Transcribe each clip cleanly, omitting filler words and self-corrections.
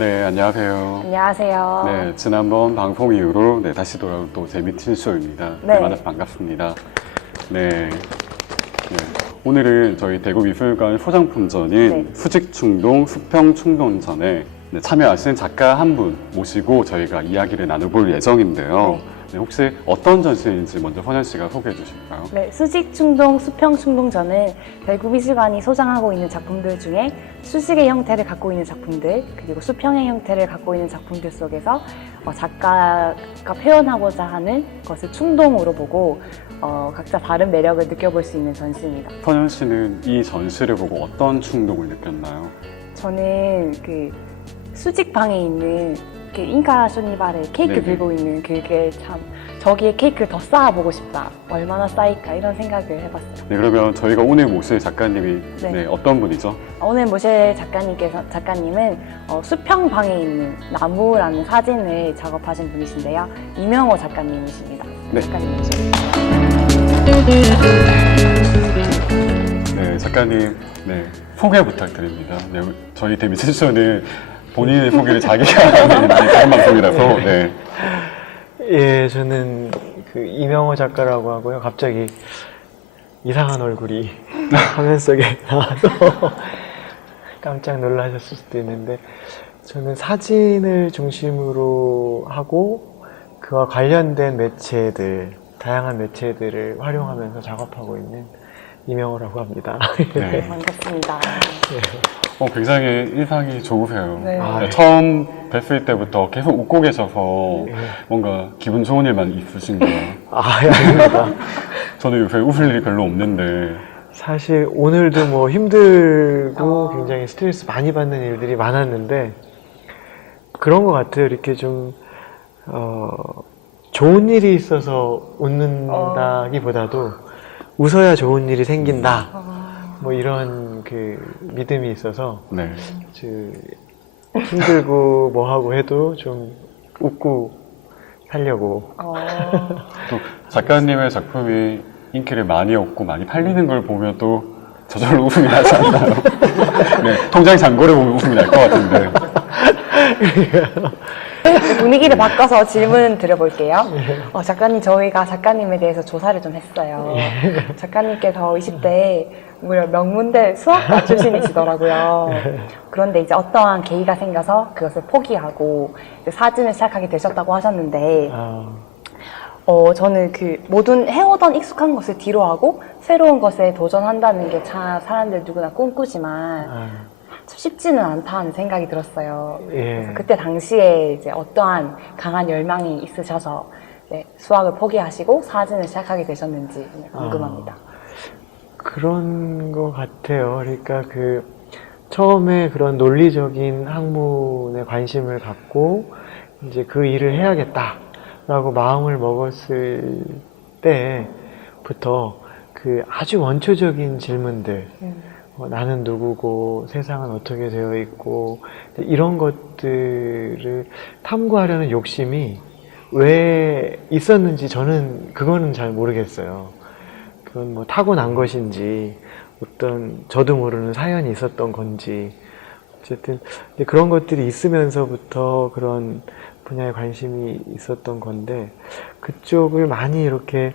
네, 안녕하세요. 안녕하세요. 네, 지난번 방송 이후로 다시 돌아온 또 재미진 쇼입니다. 네. 만나서 반갑습니다. 네. 오늘은 저희 대구미술관 소장품전인 네. 수직충동 수평충동전에 참여하신 작가 한 분 모시고 저희가 이야기를 나눠볼 예정인데요. 네, 혹시 어떤 전시인지 먼저 선현 씨가 소개해 주실까요? 네, 수직충동, 수평충동전은 대구미술관이 소장하고 있는 작품들 중에 수직의 형태를 갖고 있는 작품들, 그리고 수평의 형태를 갖고 있는 작품들 속에서 작가가 표현하고자 하는 것을 충동으로 보고 각자 다른 매력을 느껴볼 수 있는 전시입니다. 선현 씨는 이 전시를 보고 어떤 충동을 느꼈나요? 저는 그 수직방에 있는 그 잉카 쇼니바르 케이크 네네. 들고 있는 그게 참 저기에 케이크를 더 쌓아보고 싶다. 얼마나 쌓일까 이런 생각을 해봤어요. 네, 그러면 저희가 오늘 모실 작가님이 네. 어떤 분이죠? 오늘 모실 작가님은 수평방에 있는 나무라는 사진을 작업하신 분이신데요. 이명호 작가님이십니다. 네. 작가님 네, 작가님, 소개 부탁드립니다. 네, 저희 데미센쇼는 본인의 소개를 자기가 하는 그런 방송이라서, 네. 예, 저는 그 이명호 작가라고 하고요. 갑자기 이상한 얼굴이 화면 속에 나와서 깜짝 놀라셨을 수도 있는데, 저는 사진을 중심으로 하고 그와 관련된 매체들, 다양한 매체들을 활용하면서 작업하고 있는 이명호라고 합니다. 네. 반갑습니다. 굉장히 인상이 좋으세요. 네. 아, 네. 처음 뵀을 때부터 계속 웃고 계셔서 예. 뭔가 기분 좋은 일만 있으신 거예요. 아, 예, 아닙니다. 저는 요새 웃을 일이 별로 없는데, 사실 오늘도 뭐 힘들고 굉장히 스트레스 많이 받는 일들이 많았는데 그런 것 같아요. 이렇게 좀 좋은 일이 있어서 웃는다기보다도 웃어야 좋은 일이 생긴다. 뭐 이런 그 믿음이 있어서 네. 힘들고 뭐 하고 해도 좀 웃고 살려고. 또 작가님의 작품이 인기를 많이 얻고 많이 팔리는 걸 보면 또 저절로 웃음이 나지 않나요? 네, 통장 잔고를 보면 웃음이 날 것 같은데. 분위기를 바꿔서 질문 드려볼게요. 작가님, 저희가 작가님에 대해서 조사를 좀 했어요. 작가님께서 20대에 무려 명문대 수학과 출신이시더라고요. 그런데 이제 어떠한 계기가 생겨서 그것을 포기하고 이제 사진을 시작하게 되셨다고 하셨는데, 저는 그 모든 해오던 익숙한 것을 뒤로 하고 새로운 것에 도전한다는 게 참 사람들 누구나 꿈꾸지만 쉽지는 않다는 생각이 들었어요. 그래서 그때 당시에 이제 어떠한 강한 열망이 있으셔서 수학을 포기하시고 사진을 시작하게 되셨는지 궁금합니다. 그런 것 같아요. 그러니까 그 처음에 그런 논리적인 학문에 관심을 갖고 이제 그 일을 해야겠다라고 마음을 먹었을 때부터 그 아주 원초적인 질문들, 나는 누구고 세상은 어떻게 되어 있고 이런 것들을 탐구하려는 욕심이 왜 있었는지 저는 그거는 잘 모르겠어요. 그건 뭐 타고난 것인지 어떤 저도 모르는 사연이 있었던 건지 어쨌든 그런 것들이 있으면서부터 그런 분야에 관심이 있었던 건데 그쪽을 많이 이렇게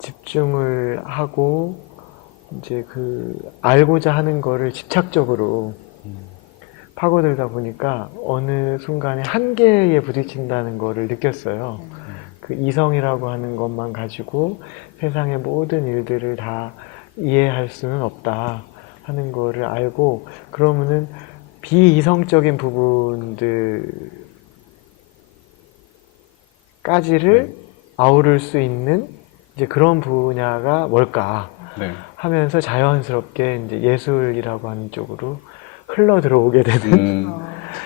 집중을 하고 이제 그 알고자 하는 거를 집착적으로 파고들다 보니까 어느 순간에 한계에 부딪힌다는 거를 느꼈어요. 그 이성이라고 하는 것만 가지고 세상의 모든 일들을 다 이해할 수는 없다 하는 거를 알고 그러면은 비이성적인 부분들까지를 아우를 수 있는 이제 그런 분야가 뭘까 하면서 자연스럽게 이제 예술이라고 하는 쪽으로 흘러 들어오게 되는.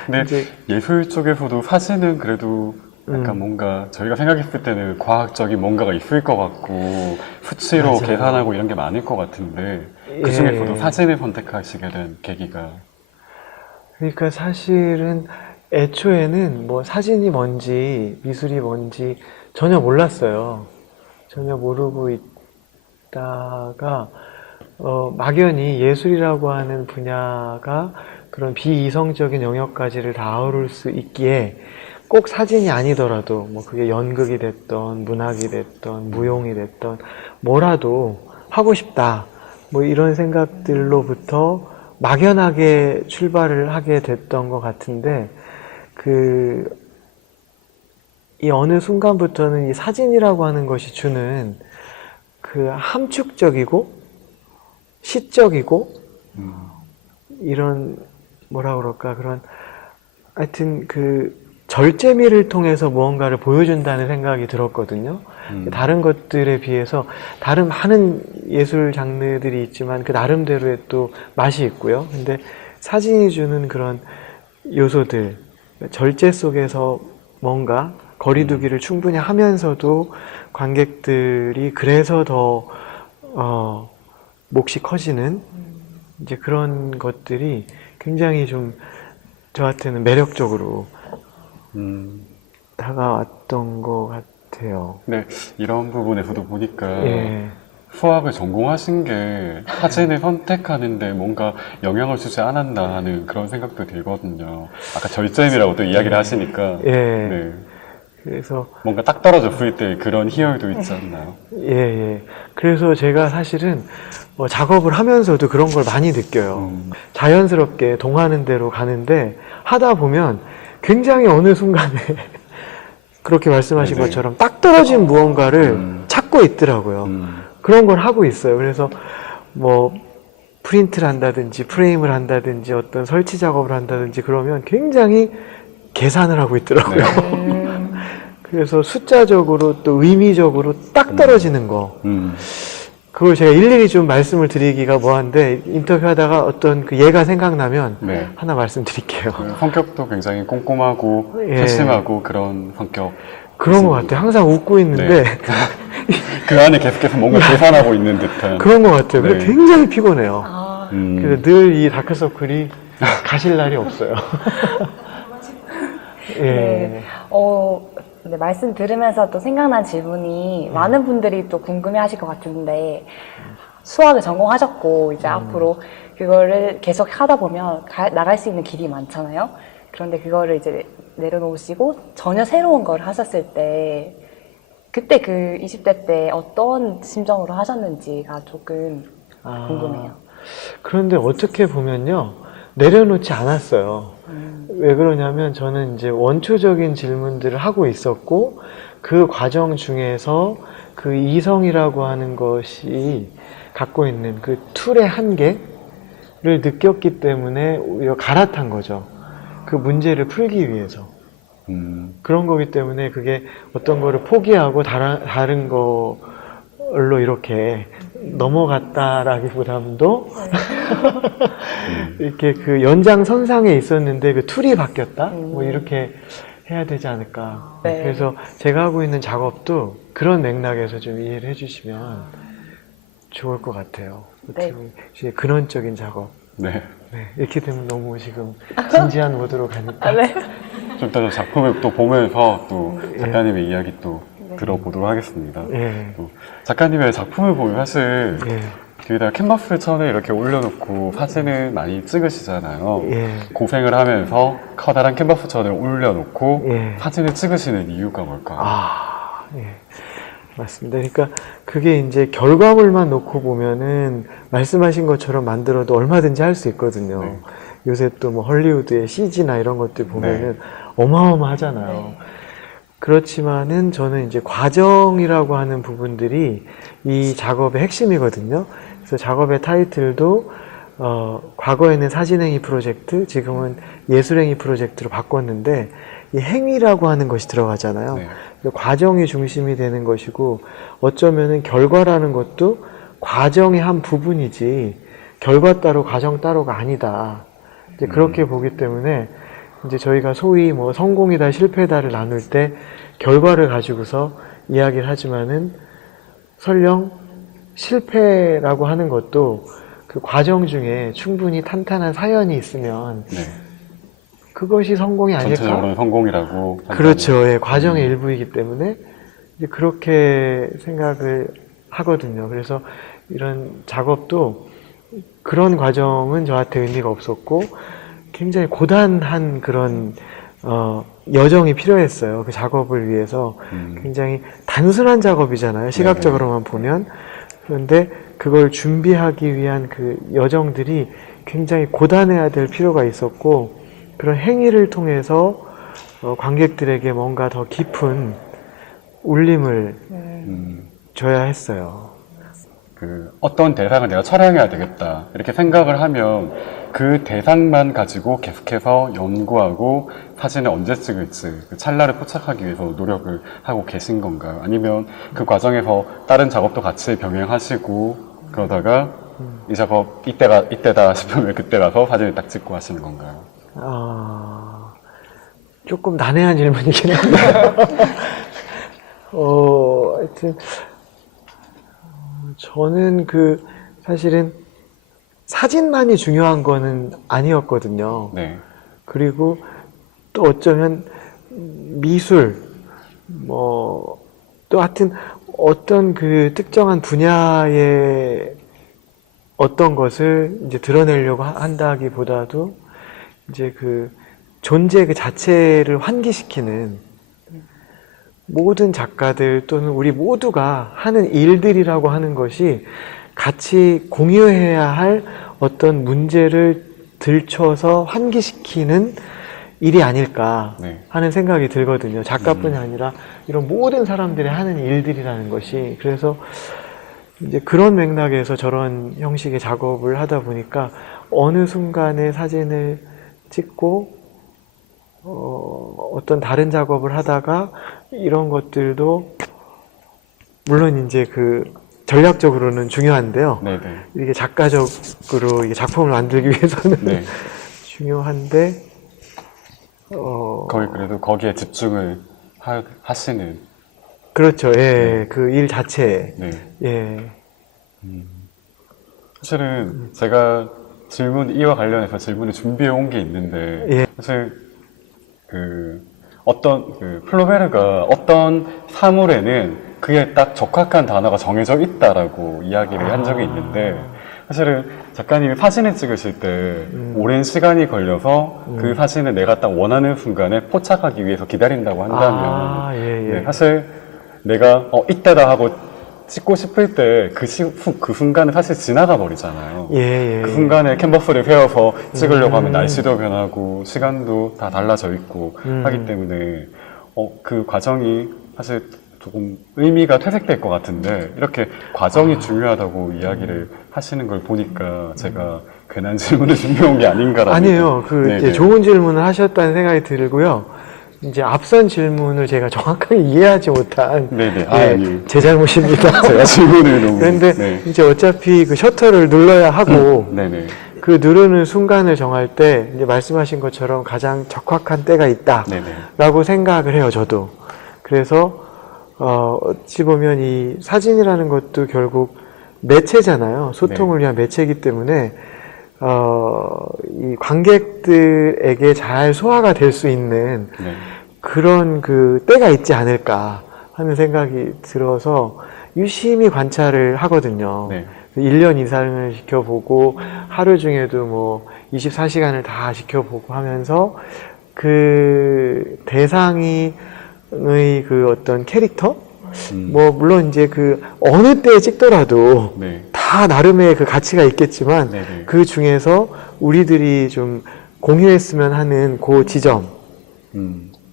근데 이제 예술 쪽에서도 사진은 그래도 약간 뭔가 저희가 생각했을 때는 과학적인 뭔가가 있을 것 같고 수치로 맞아요. 계산하고 이런 게 많을 것 같은데 그 중에서도 사진을 선택하시게 된 계기가 그러니까 사실은 애초에는 뭐 사진이 뭔지 미술이 뭔지 전혀 몰랐어요. 전혀 모르고 있다가 막연히 예술이라고 하는 분야가 그런 비이성적인 영역까지를 다 아우를 수 있기에 꼭 사진이 아니더라도 뭐 그게 연극이 됐던 문학이 됐던 무용이 됐던 뭐라도 하고 싶다 뭐 이런 생각들로부터 막연하게 출발을 하게 됐던 것 같은데 이 어느 순간부터는 이 사진이라고 하는 것이 주는 그 함축적이고 시적이고 이런 뭐라 그럴까 그런 하여튼 그 절제미를 통해서 무언가를 보여준다는 생각이 들었거든요. 다른 것들에 비해서 다른 많은 예술 장르들이 있지만 그 나름대로의 또 맛이 있고요. 근데 사진이 주는 그런 요소들, 절제 속에서 뭔가 거리두기를 충분히 하면서도 관객들이 그래서 더 몫이 커지는 이제 그런 것들이 굉장히 좀 저한테는 매력적으로 다가왔던 것 같아요. 네, 이런 부분에서도 보니까 예. 수학을 전공하신 게 사진을 선택하는데 뭔가 영향을 주지 않았나 하는 그런 생각도 들거든요. 아까 절제미라고 또 이야기를 하시니까 예. 네, 그래서 뭔가 딱 떨어졌을 때 그런 희열도 있지 않나요? 예, 예. 그래서 제가 사실은 작업을 하면서도 그런 걸 많이 느껴요. 자연스럽게 동하는 대로 가는데 하다 보면 굉장히 어느 순간에 그렇게 말씀하신 네네. 것처럼 딱 떨어진 무언가를 찾고 있더라고요. 그런 걸 하고 있어요. 그래서 뭐 프린트를 한다든지 프레임을 한다든지 어떤 설치 작업을 한다든지 그러면 굉장히 계산을 하고 있더라고요. 그래서 숫자적으로 또 의미적으로 딱 떨어지는 거. 그걸 제가 일일이 좀 말씀을 드리기가 뭐한데 인터뷰하다가 어떤 그 예가 생각나면 네. 하나 말씀드릴게요. 성격도 굉장히 꼼꼼하고 예. 세심하고 그런 성격. 그런 것 같아요. 항상 웃고 있는데 네. 그 안에 계속해서 뭔가 계산하고 있는 듯한. 그런 것 같아요. 네. 근데 굉장히 피곤해요. 아, 그래서 늘 이 다크서클이 가실 날이 없어요. 예. 네. 네, 말씀 들으면서 또 생각난 질문이 많은 분들이 또 궁금해 하실 것 같은데, 수학을 전공하셨고, 이제 앞으로 그거를 계속 하다 보면 나갈 수 있는 길이 많잖아요? 그런데 그거를 이제 내려놓으시고 전혀 새로운 걸 하셨을 때, 그때 그 20대 때 어떤 심정으로 하셨는지가 조금 궁금해요. 그런데 어떻게 보면요, 내려놓지 않았어요. 왜 그러냐면 저는 이제 원초적인 질문들을 하고 있었고 그 과정 중에서 그 이성이라고 하는 것이 갖고 있는 그 툴의 한계를 느꼈기 때문에 오히려 갈아탄 거죠. 그 문제를 풀기 위해서. 그런 거기 때문에 그게 어떤 거를 포기하고 다른 걸로 이렇게 넘어갔다라기보다도 이렇게 그 연장선상에 있었는데 그 툴이 바뀌었다? 뭐 이렇게 해야 되지 않을까. 네. 그래서 제가 하고 있는 작업도 그런 맥락에서 좀 이해를 해주시면 좋을 것 같아요. 네. 이제 근원적인 작업. 네. 네, 이렇게 되면 너무 지금 진지한 모드로 가니까. 네. 좀 이따 좀 작품을 또 보면서 또 작가님의 이야기 또 들어보도록 하겠습니다. 예. 또 작가님의 작품을 보면 사실 예. 뒤에다가 캔버스 천에 이렇게 올려놓고 사진을 많이 찍으시잖아요. 예. 고생을 하면서 커다란 캔버스 천을 올려놓고 예. 사진을 찍으시는 이유가 뭘까요? 예. 맞습니다. 그러니까 그게 이제 결과물만 놓고 보면은 말씀하신 것처럼 만들어도 얼마든지 할 수 있거든요. 네. 요새 또 뭐 헐리우드의 CG나 이런 것들 보면은 네. 어마어마하잖아요. 네. 그렇지만은 저는 이제 과정이라고 하는 부분들이 이 작업의 핵심이거든요. 그래서 작업의 타이틀도 과거에는 사진행위 프로젝트, 지금은 예술행위 프로젝트로 바꿨는데 이 행위라고 하는 것이 들어가잖아요. 네. 과정이 중심이 되는 것이고 어쩌면은 결과라는 것도 과정의 한 부분이지 결과 따로 과정 따로가 아니다. 이제 그렇게 보기 때문에 이제 저희가 소위 뭐 성공이다 실패다를 나눌 때 결과를 가지고서 이야기를 하지만은 설령 실패라고 하는 것도 그 과정 중에 충분히 탄탄한 사연이 있으면 네. 그것이 성공이 아닐까? 전체적으로는 성공이라고. 그렇죠. 예, 과정의 일부이기 때문에 이제 그렇게 생각을 하거든요. 그래서 이런 작업도 그런 과정은 저한테 의미가 없었고 굉장히 고단한 그런 여정이 필요했어요. 그 작업을 위해서. 굉장히 단순한 작업이잖아요. 시각적으로만 보면. 그런데 그걸 준비하기 위한 그 여정들이 굉장히 고단해야 될 필요가 있었고, 그런 행위를 통해서 관객들에게 뭔가 더 깊은 울림을 줘야 했어요. 그 어떤 대상을 내가 촬영해야 되겠다 이렇게 생각을 하면 그 대상만 가지고 계속해서 연구하고 사진을 언제 찍을지 그 찰나를 포착하기 위해서 노력을 하고 계신 건가요? 아니면 그 과정에서 다른 작업도 같이 병행하시고 그러다가 이 작업 이때다 싶으면 그때 가서 사진을 딱 찍고 하시는 건가요? 조금 난해한 질문이긴 한데요. 하여튼 저는 사실은 사진만이 중요한 거는 아니었거든요. 네. 그리고 또 어쩌면 미술, 또 하여튼 어떤 그 특정한 분야의 어떤 것을 이제 드러내려고 한다기보다도 이제 그 존재 그 자체를 환기시키는 모든 작가들 또는 우리 모두가 하는 일들이라고 하는 것이 같이 공유해야 할 어떤 문제를 들춰서 환기시키는 일이 아닐까 하는 생각이 들거든요. 작가뿐이 아니라 이런 모든 사람들이 하는 일들이라는 것이. 그래서 이제 그런 맥락에서 저런 형식의 작업을 하다 보니까 어느 순간에 사진을 찍고 어떤 다른 작업을 하다가 이런 것들도 물론 이제 전략적으로는 중요한데요. 네네. 이게 작가적으로 이게 작품을 만들기 위해서는 네. 중요한데 거기 그래도 거기에 집중을 하시는. 그렇죠. 예, 그 일 자체에. 네. 예. 사실은 제가 이와 관련해서 질문을 준비해 온 게 있는데 예. 사실 플로베르가 어떤 사물에는 그에 딱 적합한 단어가 정해져 있다라고 이야기를 한 적이 있는데 사실은 작가님이 사진을 찍으실 때 오랜 시간이 걸려서 그 사진을 내가 딱 원하는 순간에 포착하기 위해서 기다린다고 한다면 예, 예. 네, 사실 내가 이때다 하고 찍고 싶을 때 그 순간은 사실 지나가 버리잖아요. 예, 예. 그 순간에 캔버스를 세워서 찍으려고 하면 날씨도 변하고 시간도 다 달라져 있고 하기 때문에 그 과정이 사실 조금 의미가 퇴색될 것 같은데 이렇게 과정이 중요하다고 이야기를 하시는 걸 보니까 제가 괜한 질문을 준비해온 게 아닌가라는. 아니에요. 네네. 좋은 질문을 하셨다는 생각이 들고요. 이제 앞선 질문을 제가 정확하게 이해하지 못한 네네. 제 잘못입니다. 제가 질문을 너무. 그런데 네. 이제 어차피 그 셔터를 눌러야 하고 네네. 그 누르는 순간을 정할 때 이제 말씀하신 것처럼 가장 적확한 때가 있다라고 네네. 생각을 해요. 저도. 그래서 어찌 보면 이 사진이라는 것도 결국 매체잖아요. 소통을 위한 매체이기 때문에 이 관객들에게 잘 소화가 될 수 있는 네. 그런 그 때가 있지 않을까 하는 생각이 들어서 유심히 관찰을 하거든요. 네. 1년 이상을 지켜보고 하루 중에도 24시간을 다 지켜보고 하면서 그 대상의 그 어떤 캐릭터? 물론 이제 어느 때에 찍더라도 네. 다 나름의 그 가치가 있겠지만 네네. 그 중에서 우리들이 좀 공유했으면 하는 그 지점,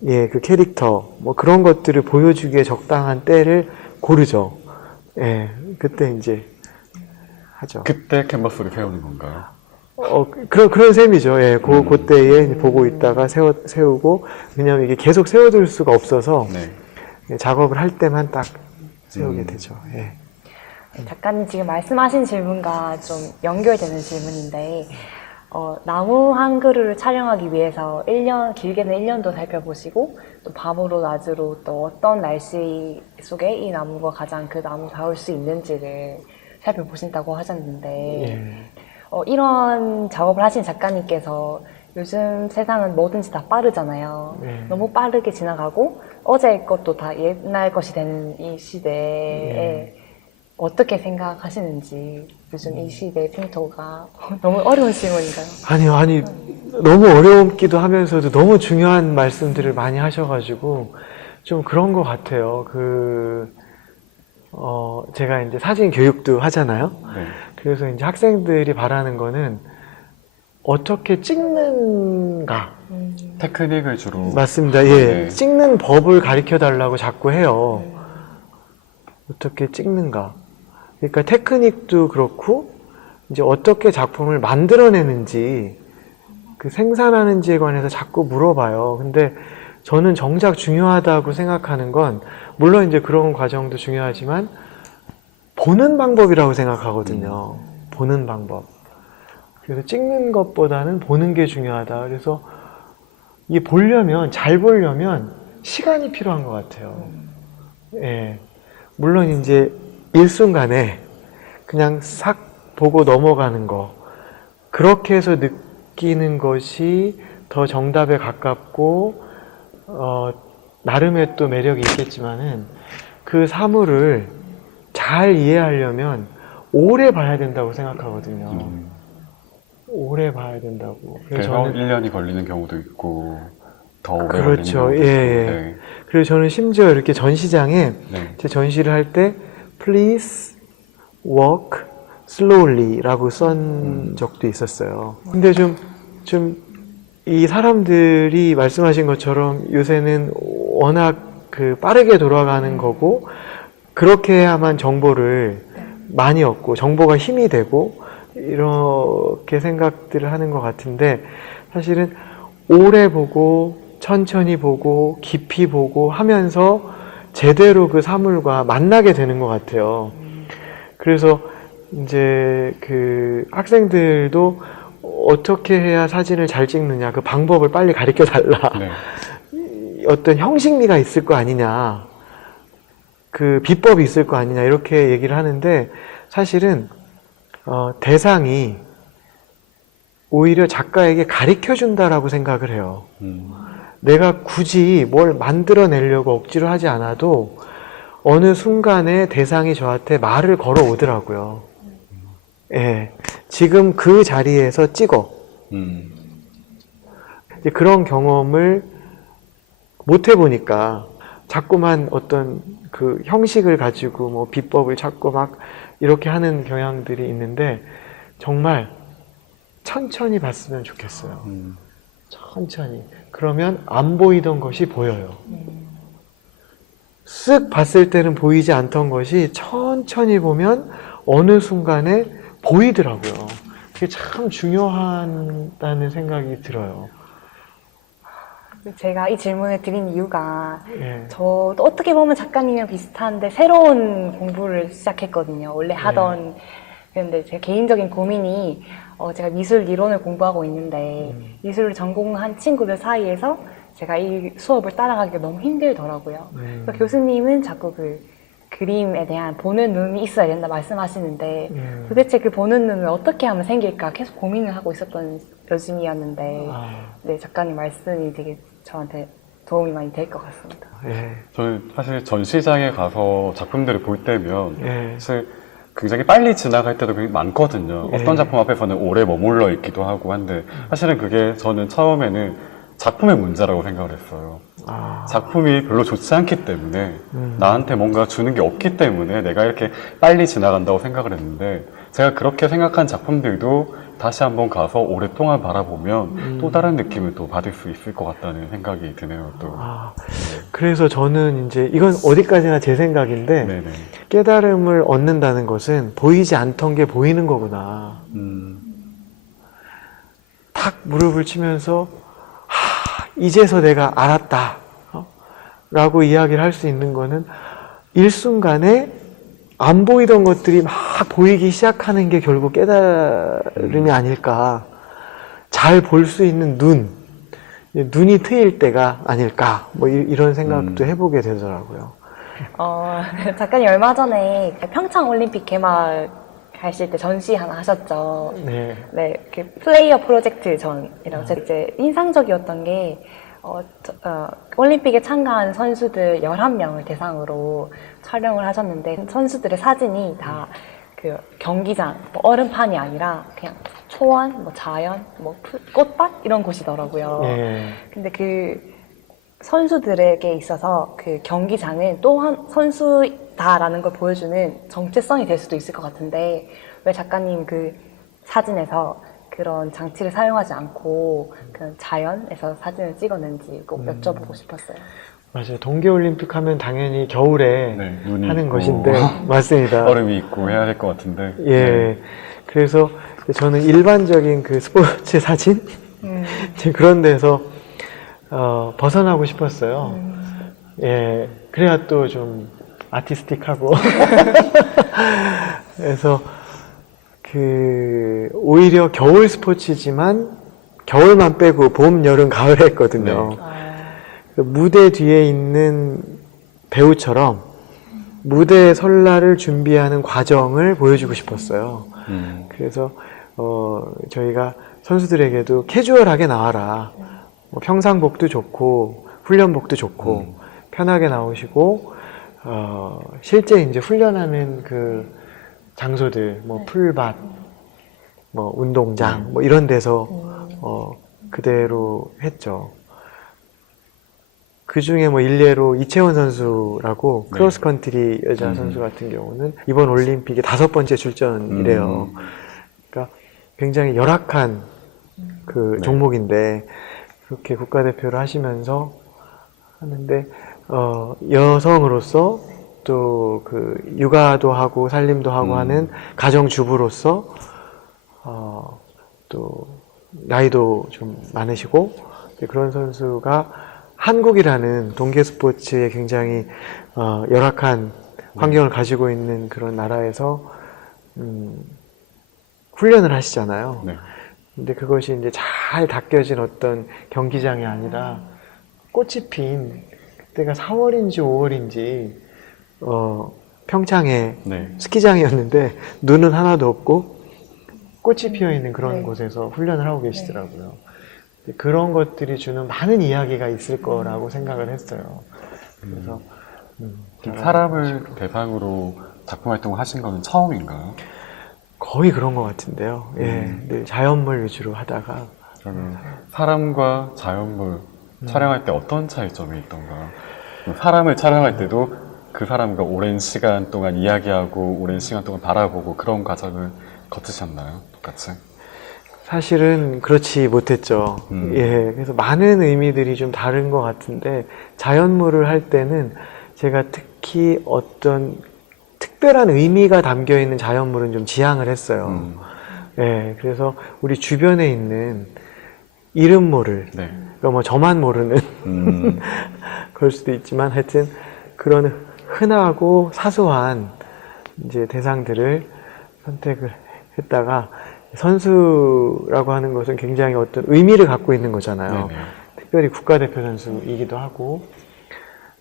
예, 그 캐릭터, 그런 것들을 보여주기에 적당한 때를 고르죠. 예, 그때 이제 하죠. 그때 캔버스를 세우는 건가요? 그런 셈이죠. 예, 그때에 이제 보고 있다가 세우고, 왜냐면 이게 계속 세워둘 수가 없어서 네. 예, 작업을 할 때만 딱 세우게 되죠. 예. 작가님 지금 말씀하신 질문과 좀 연결되는 질문인데 나무 한 그루를 촬영하기 위해서 길게는 1년도 살펴보시고 또 밤으로 낮으로 또 어떤 날씨 속에 이 나무가 가장 그 나무다울 수 있는지를 살펴보신다고 하셨는데 이런 작업을 하신 작가님께서 요즘 세상은 뭐든지 다 빠르잖아요. 너무 빠르게 지나가고 어제 것도 다 옛날 것이 되는 이 시대에 어떻게 생각하시는지 요즘 이 시대 페인터가 너무 어려운 질문인가요? 아니, 너무 어렵기도 하면서도 너무 중요한 말씀들을 많이 하셔가지고 좀 그런 것 같아요. 제가 이제 사진 교육도 하잖아요. 네. 그래서 이제 학생들이 바라는 거는 어떻게 찍는가. 테크닉을 주로. 맞습니다. 예. 네. 찍는 법을 가르쳐 달라고 자꾸 해요. 어떻게 찍는가. 그러니까 테크닉도 그렇고, 이제 어떻게 작품을 만들어내는지, 그 생산하는지에 관해서 자꾸 물어봐요. 근데 저는 정작 중요하다고 생각하는 건, 물론 이제 그런 과정도 중요하지만, 보는 방법이라고 생각하거든요. 보는 방법. 그래서 찍는 것보다는 보는 게 중요하다. 그래서 이게 잘 보려면 시간이 필요한 것 같아요. 예. 물론 이제 일순간에 그냥 싹 보고 넘어가는 거. 그렇게 해서 느끼는 것이 더 정답에 가깝고, 나름의 또 매력이 있겠지만은 그 사물을 잘 이해하려면 오래 봐야 된다고 생각하거든요. 오래 봐야 된다고. 그래서 1년이 걸리는 경우도 있고, 더 오래 그렇죠. 걸리는 경우도 예, 있고. 예. 네. 그래서 저는 심지어 이렇게 전시장에 네. 제 전시를 할 때 Please walk slowly 라고 쓴 적도 있었어요. 근데 좀 이 사람들이 말씀하신 것처럼 요새는 워낙 빠르게 돌아가는 거고, 그렇게 해야만 정보를 많이 얻고 정보가 힘이 되고 이렇게 생각들을 하는 것 같은데, 사실은 오래 보고 천천히 보고 깊이 보고 하면서 제대로 그 사물과 만나게 되는 것 같아요. 그래서 이제 그 학생들도 어떻게 해야 사진을 잘 찍느냐, 그 방법을 빨리 가르쳐 달라. 네. 어떤 형식미가 있을 거 아니냐, 그 비법이 있을 거 아니냐, 이렇게 얘기를 하는데, 사실은 대상이 오히려 작가에게 가르쳐 준다라고 생각을 해요. 내가 굳이 뭘 만들어내려고 억지로 하지 않아도 어느 순간에 대상이 저한테 말을 걸어 오더라고요. 예, 지금 그 자리에서 찍어. 이제 그런 경험을 못 해보니까 자꾸만 어떤 그 형식을 가지고 뭐 비법을 찾고 막 이렇게 하는 경향들이 있는데, 정말 천천히 봤으면 좋겠어요. 천천히. 그러면 안 보이던 것이 보여요. 쓱 봤을 때는 보이지 않던 것이 천천히 보면 어느 순간에 보이더라고요. 그게 참 중요하다는 생각이 들어요. 제가 이 질문을 드린 이유가 예. 저도 어떻게 보면 작가님이랑 비슷한데 새로운 공부를 시작했거든요. 원래 하던. 그런데 제 개인적인 고민이 제가 미술 이론을 공부하고 있는데 미술을 전공한 친구들 사이에서 제가 이 수업을 따라가기가 너무 힘들더라고요. 그래서 교수님은 자꾸 그 그림에 대한 보는 눈이 있어야 된다 말씀하시는데 도대체 그 보는 눈을 어떻게 하면 생길까 계속 고민을 하고 있었던 요즘이었는데 네, 작가님 말씀이 되게 저한테 도움이 많이 될 것 같습니다. 예. 저는 사실 전시장에 가서 작품들을 볼 때면 예. 사실 굉장히 빨리 지나갈 때도 굉장히 많거든요. 예. 어떤 작품 앞에서는 오래 머물러 있기도 하고 한데, 사실은 그게 저는 처음에는 작품의 문제라고 생각을 했어요. 작품이 별로 좋지 않기 때문에 나한테 뭔가 주는 게 없기 때문에 내가 이렇게 빨리 지나간다고 생각을 했는데, 제가 그렇게 생각한 작품들도 다시 한번 가서 오랫동안 바라보면 또 다른 느낌을 또 받을 수 있을 것 같다는 생각이 드네요. 또. 그래서 저는 이제 이건 어디까지나 제 생각인데, 네네. 깨달음을 얻는다는 것은 보이지 않던 게 보이는 거구나. 탁 무릎을 치면서 이제서 내가 알았다 라고 이야기를 할 수 있는 거는 일순간에 안 보이던 것들이 막 보이기 시작하는 게 결국 깨달음이 아닐까. 잘 볼 수 있는 눈이 트일 때가 아닐까. 뭐 이런 생각도 해보게 되더라고요. 작가님 얼마 전에 평창 올림픽 개막 하실 때 전시 하나 하셨죠. 네. 네, 그 플레이어 프로젝트 전이라고 이제 인상적이었던 게 올림픽에 참가한 선수들 11명을 대상으로 촬영을 하셨는데 선수들의 사진이 다 그 경기장, 뭐 얼음판이 아니라 그냥 초원, 뭐 자연, 뭐 꽃밭 이런 곳이더라고요. 예. 근데 그 선수들에게 있어서 그 경기장은 또한 선수다라는 걸 보여주는 정체성이 될 수도 있을 것 같은데 왜 작가님 그 사진에서 그런 장치를 사용하지 않고 그런 자연에서 사진을 찍었는지 꼭 여쭤보고 싶었어요. 맞아요. 동계올림픽 하면 당연히 겨울에 네, 눈이 하는 있고. 것인데 맞습니다. 얼음이 있고 해야 될 것 같은데. 예. 네. 그래서 저는 일반적인 그 스포츠 사진 그런 데서 벗어나고 싶었어요. 예. 그래야 또 좀 아티스틱하고. 그래서 그 오히려 겨울 스포츠지만 겨울만 빼고 봄, 여름, 가을에 했거든요. 네. 그 무대 뒤에 있는 배우처럼 무대 설날을 준비하는 과정을 보여주고 싶었어요. 그래서 저희가 선수들에게도 캐주얼하게 나와라. 뭐 평상복도 좋고 훈련복도 좋고 편하게 나오시고 실제 이제 훈련하는 그 장소들 뭐 풀밭, 뭐 운동장 뭐 이런 데서 그대로 했죠. 그 중에 뭐 일례로 이채원 선수라고 네. 크로스컨트리 여자 선수 같은 경우는 이번 올림픽에 5번째 출전이래요. 그러니까 굉장히 열악한 그 네. 종목인데 그렇게 국가대표를 하시면서 하는데 여성으로서 또 그 육아도 하고 살림도 하고 하는 가정주부로서 또 나이도 좀 많으시고 그런 선수가 한국이라는 동계 스포츠에 굉장히 열악한 환경을 가지고 있는 그런 나라에서 훈련을 하시잖아요. 네. 근데 그것이 이제 잘 닦여진 어떤 경기장이 아니라 꽃이 핀 그때가 4월인지 5월인지 평창에 네. 스키장이었는데 눈은 하나도 없고 꽃이 피어 있는 그런 네. 곳에서 훈련을 하고 계시더라고요. 그런 것들이 주는 많은 이야기가 있을 거라고 생각을 했어요. 그래서 사람을 대상으로 작품 활동을 하신 거는 처음인가요? 거의 그런 것 같은데요. 예, 늘 자연물 위주로 하다가 그러면 사람과 자연물 촬영할 때 어떤 차이점이 있던가요? 사람을 촬영할 때도 그 사람과 오랜 시간 동안 이야기하고 오랜 시간 동안 바라보고 그런 과정을 거치셨나요? 똑같이? 사실은 그렇지 못했죠. 예, 그래서 많은 의미들이 좀 다른 것 같은데 자연물을 할 때는 제가 특히 어떤 특별한 의미가 담겨 있는 자연물은 좀 지향을 했어요. 예, 그래서 우리 주변에 있는 이름 모를, 네. 그러니까 뭐 저만 모르는 그럴 수도 있지만 하여튼 그런 흔하고 사소한 이제 대상들을 선택을 했다가 선수라고 하는 것은 굉장히 어떤 의미를 갖고 있는 거잖아요. 네네. 특별히 국가대표 선수이기도 하고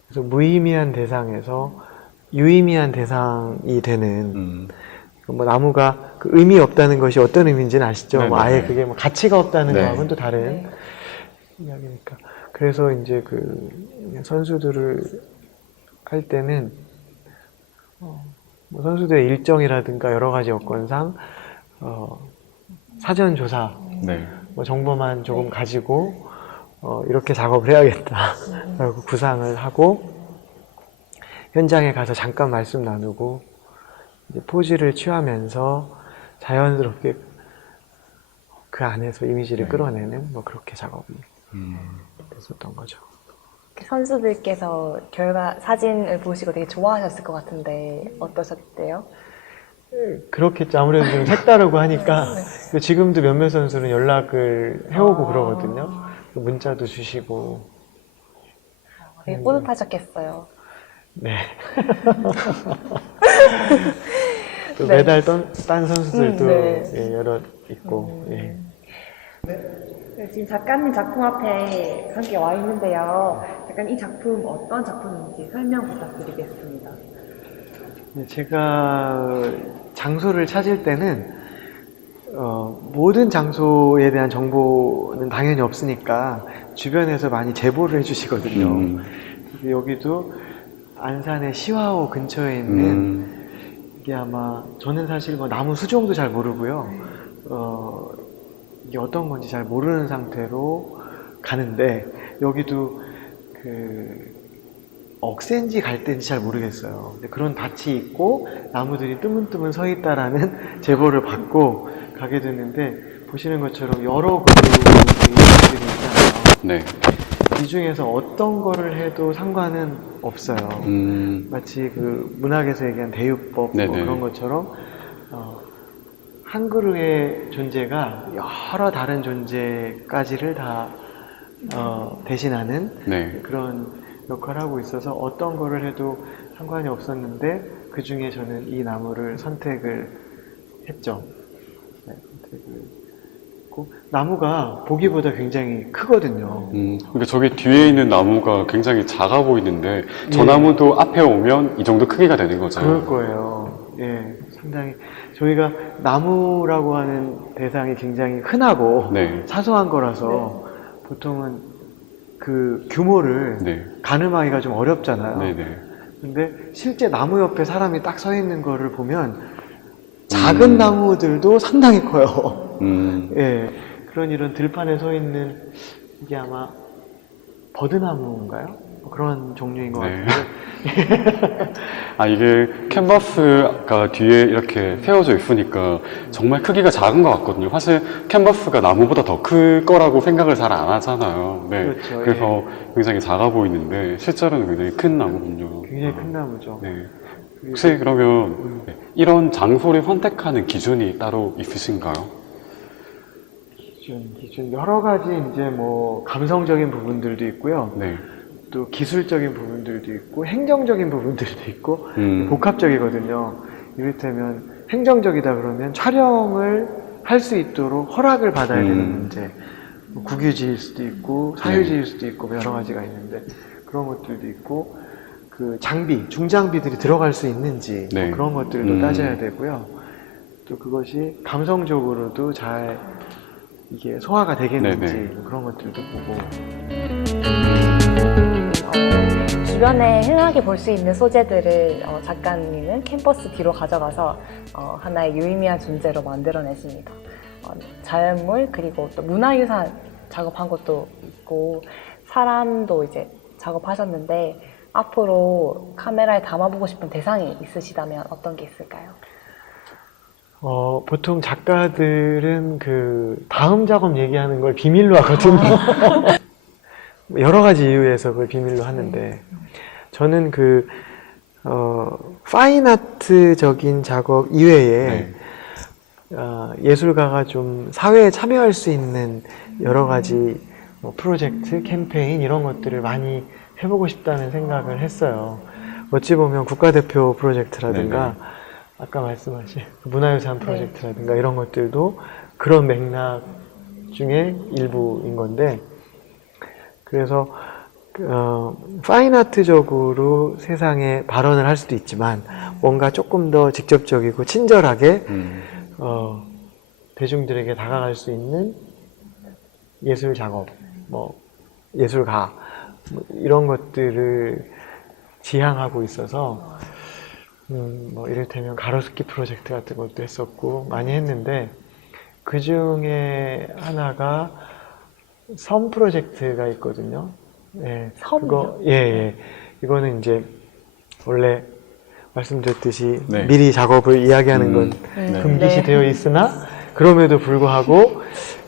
그래서 무의미한 대상에서 유의미한 대상이 되는 뭐 나무가 그 의미 없다는 것이 어떤 의미인지는 아시죠? 뭐 아예 네네네. 그게 뭐 가치가 없다는 네. 거하고는 또 다른 이야기니까. 그래서 이제 그 선수들을 할 때는 뭐 선수들의 일정이라든가 여러 가지 여건상 사전 조사 네. 뭐 정보만 조금 가지고 이렇게 작업을 해야겠다라고 구상을 하고 현장에 가서 잠깐 말씀 나누고 이제 포즈를 취하면서 자연스럽게 그 안에서 이미지를 네. 끌어내는 뭐 그렇게 작업이 됐었던 거죠. 선수들께서 결과 사진을 보시고 되게 좋아하셨을 것 같은데 어떠셨대요? 그렇겠죠. 아무래도 좀 색다르고 하니까 지금도 몇몇 선수는 연락을 해오고 그러거든요. 문자도 주시고 되게 뿌듯하셨겠어요. 네. 또 네. 메달 딴 선수들도 네. 예, 여러 있고 예. 네, 지금 작가님 작품 앞에 함께 와 있는데요. 약간 이 작품 어떤 작품인지 설명 부탁드리겠습니다. 제가 장소를 찾을 때는 모든 장소에 대한 정보는 당연히 없으니까 주변에서 많이 제보를 해주시거든요. 그래서 여기도 안산의 시화호 근처에 있는 이게 아마 저는 사실 뭐 나무 수종도 잘 모르고요. 이게 어떤 건지 잘 모르는 상태로 가는데 여기도 그 억센지 갈대인지 잘 모르겠어요. 근데 그런 밭이 있고 나무들이 뜨문뜨문 서 있다라는 제보를 받고 가게 됐는데 보시는 것처럼 여러 그룹들이 있잖아요. 네. 이 중에서 어떤 거를 해도 상관은 없어요. 마치 그 문학에서 얘기한 대유법 뭐 네네. 그런 것처럼 한 그루의 존재가 여러 다른 존재까지를 다 대신하는 네. 그런 역할을 하고 있어서 어떤 거를 해도 상관이 없었는데 그 중에 저는 이 나무를 선택을 했죠. 네, 선택을 했고 나무가 보기보다 굉장히 크거든요. 그러니까 저기 뒤에 있는 나무가 굉장히 작아 보이는데 저 예. 나무도 앞에 오면 이 정도 크기가 되는 거죠. 그럴 거예요. 예, 상당히 저희가 나무라고 하는 대상이 굉장히 흔하고 네. 사소한 거라서 보통은 그 규모를 네. 가늠하기가 좀 어렵잖아요. 네네. 근데 실제 나무 옆에 사람이 딱 서 있는 거를 보면 작은 나무들도 상당히 커요. 예, 그런 이런 들판에 서 있는 이게 아마 버드나무인가요? 뭐 그런 종류인 것 네. 같은데 아, 이게 캔버스가 뒤에 이렇게 세워져 있으니까 정말 크기가 작은 것 같거든요. 사실 캔버스가 나무보다 더 클 거라고 생각을 잘 안 하잖아요. 네. 그렇죠, 그래서 굉장히 작아 보이는데 실제로는 굉장히 큰 나무군요. 굉장히 큰 나무죠. 네. 혹시 그러면 이런 장소를 선택하는 기준이 따로 있으신가요? 기준 여러 가지 이제 뭐 감성적인 부분들도 있고요. 네. 또 기술적인 부분들도 있고 행정적인 부분들도 있고 음. 복합적이거든요. 이를테면 행정적이다 그러면 촬영을 할 수 있도록 허락을 받아야 되는 문제, 뭐 국유지일 수도 있고 사유지일 수도 있고 뭐 여러 가지가 있는데 그런 것들도 있고 그 장비, 중장비들이 들어갈 수 있는지 네. 뭐 그런 것들도 따져야 되고요. 또 그것이 감성적으로도 잘 이게 소화가 되겠는지 네네. 뭐 그런 것들도 보고 주변에 흔하게 볼 수 있는 소재들을 작가님은 캠퍼스 뒤로 가져가서 하나의 유의미한 존재로 만들어냈습니다. 자연물 그리고 또 문화유산 작업한 것도 있고 사람도 이제 작업하셨는데 앞으로 카메라에 담아보고 싶은 대상이 있으시다면 어떤 게 있을까요? 보통 작가들은 그 다음 작업 얘기하는 걸 비밀로 하거든요. 여러 가지 이유에서 그걸 비밀로 하는데 저는 그 파인아트적인 작업 이외에 네. 예술가가 좀 사회에 참여할 수 있는 여러 가지 뭐 프로젝트, 캠페인 이런 것들을 많이 해보고 싶다는 생각을 했어요. 어찌 보면 국가대표 프로젝트라든가 네네. 아까 말씀하신 문화유산 프로젝트라든가 이런 것들도 그런 맥락 중에 일부인 건데 그래서 파인아트적으로 세상에 발언을 할 수도 있지만 뭔가 조금 더 직접적이고 친절하게 대중들에게 다가갈 수 있는 예술 작업, 뭐 예술가 뭐 이런 것들을 지향하고 있어서 뭐 이를테면 가로수기 프로젝트 같은 것도 했었고 많이 했는데 그 중에 하나가 섬 프로젝트가 있거든요. 예, 섬이요? 예. 이거는 이제 원래 말씀드렸듯이 네. 미리 작업을 이야기하는 건 네. 금기시되어 있으나 그럼에도 불구하고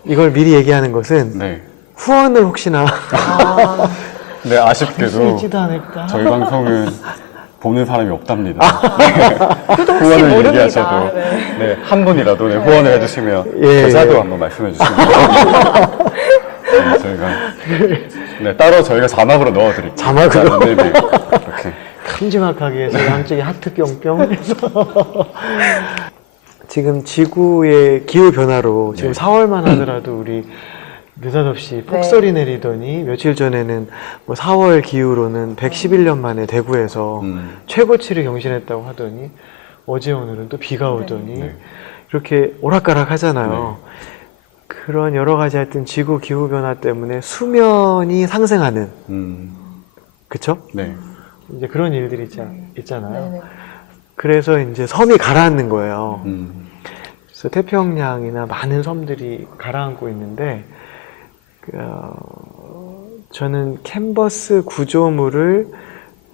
이걸 미리 얘기하는 것은 네. 후원을 혹시나 네, 할 수 아쉽게도 있지도 않을까? 저희 방송은 보는 사람이 없답니다. 그래도 혹시 후원을 모릅니다. 얘기하셔도 네. 네, 한 분이라도 네, 후원을 해주시면 예, 계좌도 예. 한번 말씀해 주시면 네, 저희가 네, 따로 저희가 자막으로 넣어드릴게요. 자막으로? 네, 네. 이렇게. 큼지막하게 해서 양쪽에 하트 뿅뿅 해서 지금 지구의 기후 변화로 지금 네. 4월만 하더라도 우리 느닷없이 폭설이 내리더니 며칠 전에는 뭐 4월 기후로는 111년 만에 대구에서 최고치를 경신했다고 하더니 어제 오늘은 또 비가 오더니 네. 이렇게 오락가락 하잖아요. 그런 여러 가지 하여튼 지구 기후 변화 때문에 수면이 상승하는, 그쵸? 네. 이제 그런 일들이 있잖아요. 네네. 그래서 이제 섬이 가라앉는 거예요. 음. 그래서 태평양이나 많은 섬들이 가라앉고 있는데, 저는 캔버스 구조물을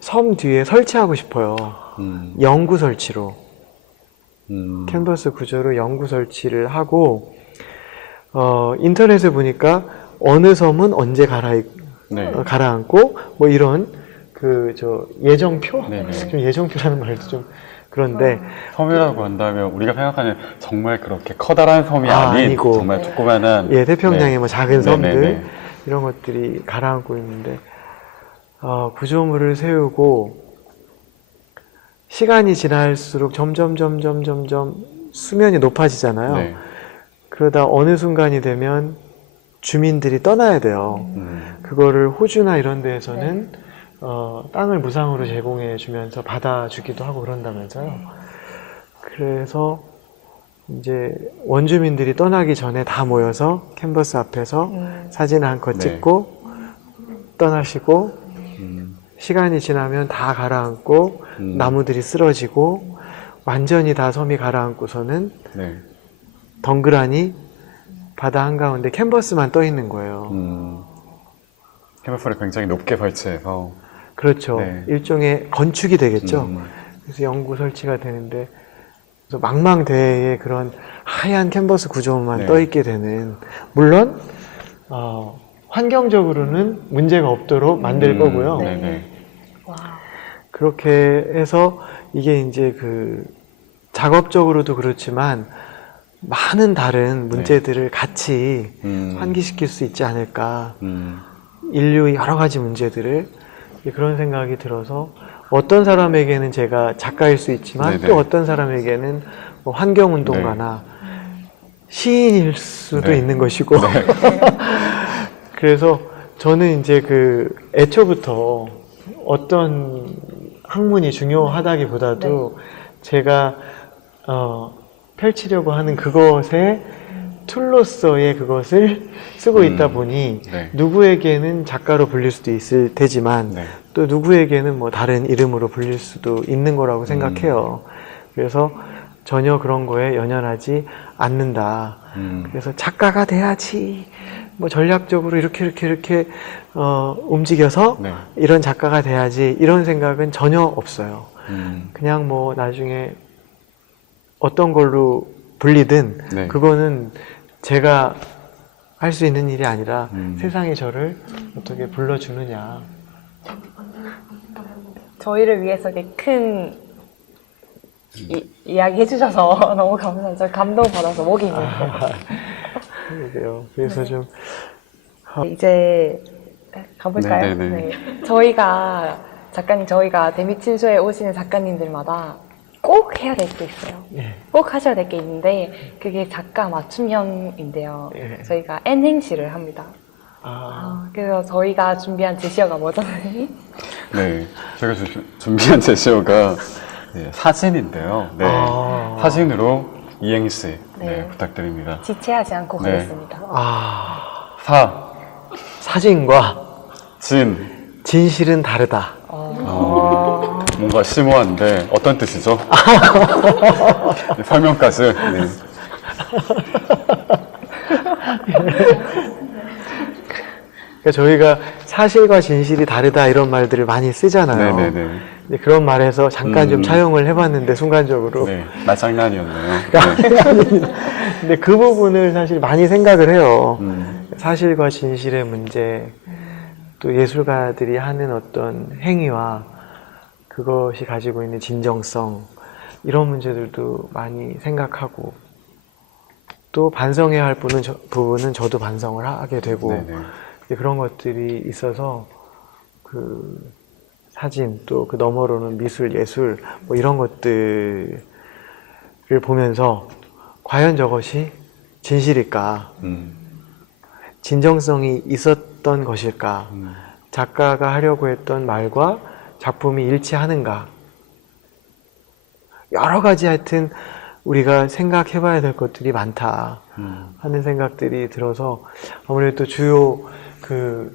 섬 뒤에 설치하고 싶어요. 영구 설치로. 캔버스 구조로 영구 설치를 하고, 인터넷에 보니까 어느 섬은 언제 네. 가라앉고, 뭐 이런, 예정표? 네네. 좀 예정표라는 말도 좀 그런데, 섬이라고 한다면 우리가 생각하는 정말 그렇게 커다란 섬이 아닌 아니고. 정말 조그만한 예, 태평양의 네. 뭐 작은 섬들, 네네네. 이런 것들이 가라앉고 있는데, 구조물을 세우고, 시간이 지날수록 점점 수면이 높아지잖아요. 네. 그러다 어느 순간이 되면 주민들이 떠나야 돼요. 그거를 호주나 이런 데에서는 땅을 무상으로 제공해 주면서 받아주기도 하고 그런다면서요. 그래서 이제 원주민들이 떠나기 전에 다 모여서 캔버스 앞에서 사진 한 컷 네. 찍고 떠나시고 시간이 지나면 다 가라앉고 나무들이 쓰러지고 완전히 다 섬이 가라앉고서는 네. 덩그라니 바다 한가운데 캔버스만 떠 있는 거예요. 캔버스를 굉장히 높게 설치해서 그렇죠. 네. 일종의 건축이 되겠죠. 그래서 영구 설치가 되는데 그래서 망망대해에 그런 하얀 캔버스 구조물만 네. 떠 있게 되는, 물론 환경적으로는 문제가 없도록 만들 거고요. 네. 네. 와. 그렇게 해서 이게 이제 작업적으로도 그렇지만 많은 다른 문제들을 같이 환기시킬 수 있지 않을까. 인류의 여러 가지 문제들을, 그런 생각이 들어서 어떤 사람에게는 제가 작가일 수 있지만 네네. 또 어떤 사람에게는 뭐 환경운동가나 시인일 수도 네. 있는 것이고 그래서 저는 이제 애초부터 어떤 학문이 중요하다기보다도 제가 펼치려고 하는 그것의 툴로서의 그것을 쓰고 있다 보니 네. 누구에게는 작가로 불릴 수도 있을 테지만 네. 또 누구에게는 뭐 다른 이름으로 불릴 수도 있는 거라고 생각해요. 그래서 전혀 그런 거에 연연하지 않는다. 그래서 작가가 돼야지, 뭐 전략적으로 이렇게 움직여서 네. 이런 작가가 돼야지, 이런 생각은 전혀 없어요. 그냥 뭐 나중에 어떤 걸로 불리든 네. 그거는 제가 할 수 있는 일이 아니라 세상이 저를 어떻게 불러주느냐. 저희를 위해서 이렇게 큰 이야기 해주셔서 너무 감사해요. 저 감동받아서 목이 있는데. 그러게요. 그래서 좀 이제 가볼까요? 네네네. 네. 저희가 데미친쇼에 오시는 작가님들마다 꼭 해야 될 게 있어요. 예. 꼭 하셔야 될 게 있는데 그게 작가 맞춤형인데요. 예. 저희가 N행시를 합니다. 그래서 저희가 준비한 제시어가 뭐죠, 선생님? 네. 제가 준비한 제시어가 사진인데요. 네. 사진으로 이행시 네. 부탁드립니다. 지체하지 않고 네. 가겠습니다. 사진과 진실은 다르다. 뭔가 심오한데 어떤 뜻이죠? 네, 설명까지. 네. 그러니까 저희가 사실과 진실이 다르다 이런 말들을 많이 쓰잖아요. 네네네. 근데 그런 말에서 잠깐 좀 차용을 해봤는데 순간적으로. 네. 말장난이었네요. 근데 그 부분을 사실 많이 생각을 해요. 사실과 진실의 문제, 또 예술가들이 하는 어떤 행위와 그것이 가지고 있는 진정성, 이런 문제들도 많이 생각하고, 또 반성해야 할 부분은 저도 반성을 하게 되고, 네네. 그런 것들이 있어서 사진, 또 그 너머로는 미술, 예술, 뭐 이런 것들을 보면서 과연 저것이 진실일까? 진정성이 있었던 것일까? 작가가 하려고 했던 말과 작품이 일치하는가? 여러 가지 하여튼 우리가 생각해봐야 될 것들이 많다 하는 생각들이 들어서 아무래도 주요 그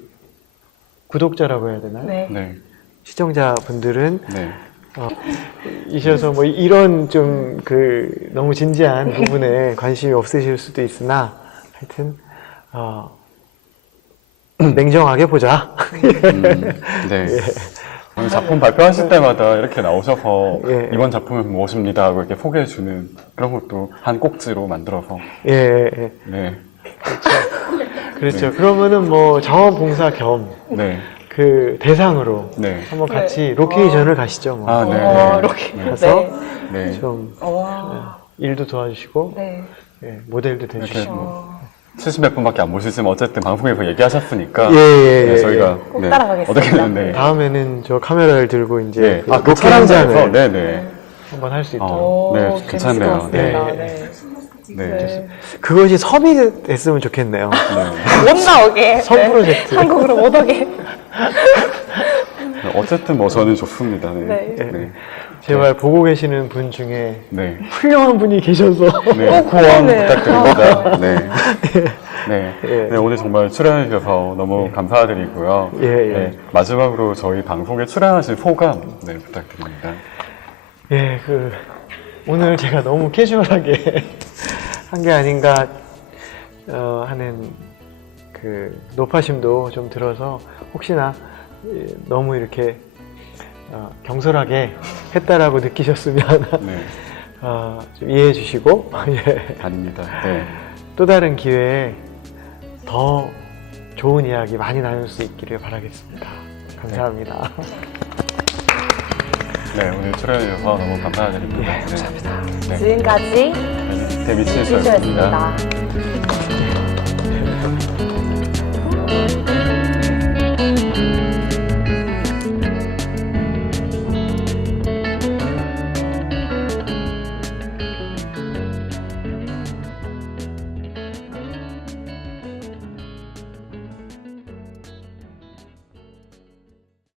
구독자라고 해야 되나요? 네. 네. 시청자분들은 네. 이셔서 뭐 이런 좀 그 너무 진지한 부분에 관심이 없으실 수도 있으나 하여튼 냉정하게 보자. 네. 오늘 작품 발표하실 때마다 이렇게 나오셔서 예. 이번 작품은 무엇입니다 하고 이렇게 소개해주는 그런 것도 한 꼭지로 만들어서 예, 예. 네. 그렇죠. 그러면은 뭐 자원봉사 겸 네. 그 대상으로 네. 한번 같이 로케이션을 가시죠. 뭐. 아, 네. 이렇게. 네. 가서 네. 좀 와. 일도 도와주시고 네. 예, 모델도 이렇게 돼주시고. 뭐 70몇 분밖에 안 모시지만 어쨌든 방송에서 얘기하셨으니까 예, 예, 네, 예, 저희가 꼭 따라가겠습니다. 어떻게든 네. 다음에는 저 카메라를 들고 이제 네. 그 그 촬영장에서 로케이션을 네네. 한번 할 수 있도록. 오, 네, 재밌을 괜찮네요. 것 같습니다. 네. 네. 네. 네. 그것이 섭이 됐으면 좋겠네요. 못 나오게. 선 네. 프로젝트. 한국으로 못 오게. 어쨌든 뭐 저는 좋습니다. 네. 네. 네. 네. 제발 보고 계시는 분 중에 네. 훌륭한 분이 계셔서 네. 꼭 후원 네. 부탁드립니다. 네. 네. 예. 네. 오늘 정말 출연해주셔서 너무 감사드리고요. 예, 예. 네. 마지막으로 저희 방송에 출연하신 소감 네, 부탁드립니다. 예, 그 오늘 제가 너무 캐주얼하게 한 게 아닌가 하는 그 노파심도 좀 들어서 혹시나 너무 이렇게 경솔하게 했다라고 느끼셨으면 네. 좀 이해해 주시고 예. 아닙니다. 네. 또 다른 기회에 더 좋은 이야기 많이 나눌 수 있기를 바라겠습니다. 감사합니다. 네. 오늘 출연해주셔서 너무 감사드립니다. 네. 감사합니다. 네. 지금까지 데미치였습니다. 미치였습니다.